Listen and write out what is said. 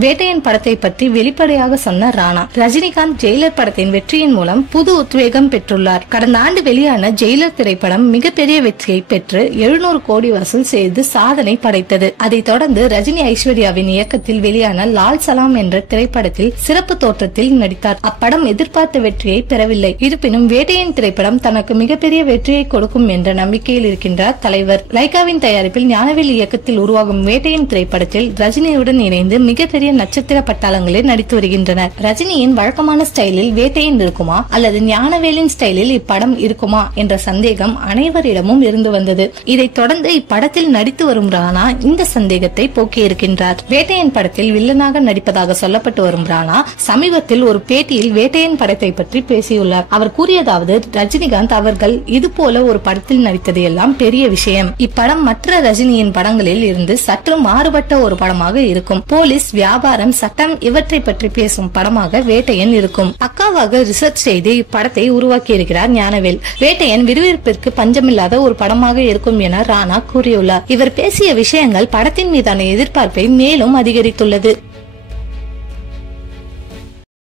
வேட்டையன் படத்தை பற்றி வெளிப்படையாக சொன்ன ராணா. ரஜினிகாந்த் ஜெயிலர் படத்தின் வெற்றியின் மூலம் புது உத்வேகம் பெற்றுள்ளார். கடந்த ஆண்டு வெளியான ஜெயிலர் திரைப்படம் மிகப்பெரிய வெற்றியை பெற்று 700 கோடி வசூல் செய்து சாதனை படைத்தது. அதைத் தொடர்ந்து ரஜினி ஐஸ்வர்யாவின் இயக்கத்தில் வெளியான லால் சலாம் என்ற திரைப்படத்தில் சிறப்பு தோற்றத்தில் நடித்தார். அப்படம் எதிர்பார்த்த வெற்றியை பெறவில்லை. இருப்பினும் வேட்டையன் திரைப்படம் தனக்கு மிகப்பெரிய வெற்றியை கொடுக்கும் என்ற நம்பிக்கையில் இருக்கின்றார் தலைவர். லைகாவின் தயாரிப்பில் ஞானவேல் இயக்கத்தில் உருவாகும் வேட்டையன் திரைப்படத்தில் ரஜினியுடன் இணைந்து மிகப்பெரிய நட்சத்திர பட்டாளங்களில் நடித்து வருகின்றனர். ரஜினியின் வழக்கமான ஸ்டைலில் வேட்டையன் இருக்குமா அல்லது ஞானவேலின் ஸ்டைலில் இப்படம் இருக்குமா என்ற சந்தேகம் அனைவரிடமும் இருந்து வந்தது. இதைத் தொடர்ந்து இப்படத்தில் நடித்து வரும் ராணா இந்த சந்தேகத்தை போக்கியிருக்கின்றார். வேட்டையன் படத்தில் வில்லனாக நடிப்பதாக சொல்லப்பட்டு வரும் ராணா சமீபத்தில் ஒரு பேட்டியில் வேட்டையன் படத்தை பற்றி பேசியுள்ளார். அவர் கூறியதாவது, ரஜினிகாந்த் அவர்கள் இது போல ஒரு படத்தில் நடித்தது எல்லாம் பெரிய விஷயம். இப்படம் மற்ற ரஜினியின் படங்களில் இருந்து சற்று மாறுபட்ட ஒரு படமாக இருக்கும். போலீஸ், வியாபாரம், சட்டம் இவற்றை பற்றி பேசும் படமாக வேட்டையன் இருக்கும். பக்காவாக ரிசர்ச் செய்து இப்படத்தை உருவாக்கி இருக்கிறார் ஞானவேல். வேட்டையன் விறுவிறுப்பிற்கு பஞ்சமில்லாத ஒரு படமாக இருக்கும் என ராணா கூறியுள்ளார். இவர் பேசிய விஷயங்கள் படத்தின் மீதான எதிர்பார்ப்பை மேலும் அதிகரித்துள்ளது.